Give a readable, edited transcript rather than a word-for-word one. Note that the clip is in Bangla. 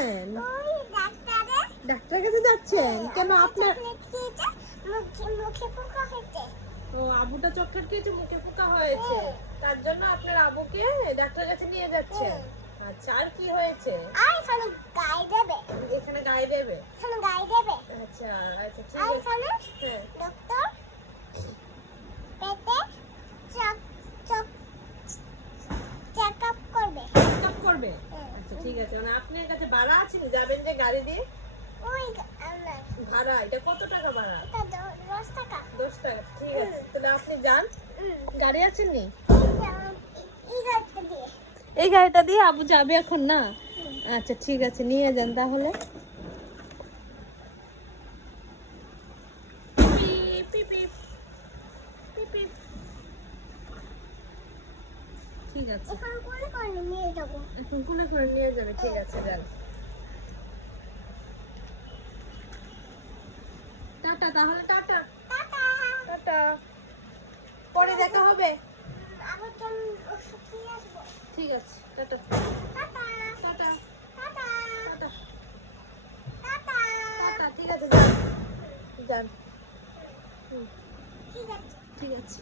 যাচ্ছেন? ডাক্তারের কাছে যাচ্ছেন কেন? আপনার ও আবুটা চকলেট খেয়েছে, মুখে পোকা হয়েছে, তার জন্য আপনার আবুকে ডাক্তারের কাছে নিয়ে যাচ্ছেন। আচ্ছা, আর কি হয়েছে? এখানে গায়ে দেবে? আচ্ছা আচ্ছা, ঠিক আছে। হ্যাঁ, ডক্টর পেটে চেকআপ করবে। চেকআপ করবে? আচ্ছা ঠিক আছে। মানে আপনার কাছে ভাড়া আছে নি? যাবেন যে গাড়ি দিয়ে? ওই ভাড়া এটা কত টাকা ভাড়া? এটা 10 টাকা। 10 টাকা, ঠিক আছে। তাহলে আপনি যান, গাড়ি আছে নি? এই গাড়িটা দিয়ে আবু যাবে এখন না? আচ্ছা ঠিক আছে, নিয়ে যান তাহলে। পিপ, পিপ, পিপ, পিপ। ঠিক আছে, এখন কোলে করে নিয়ে যাব। এখন কোলে করে নিয়ে যাবে, ঠিক আছে যান। টাটা তাহলে, টাটা। টাটা। টাটা, পরে দেখা হবে। আবার তুমি ওষুধ নিয়ে আসবো। ঠিক আছে, tata. Tata. Tata tata. Tata tata. Tata, ঠিক আছে যান যান। ঠিক আছে। ঠিক আছে।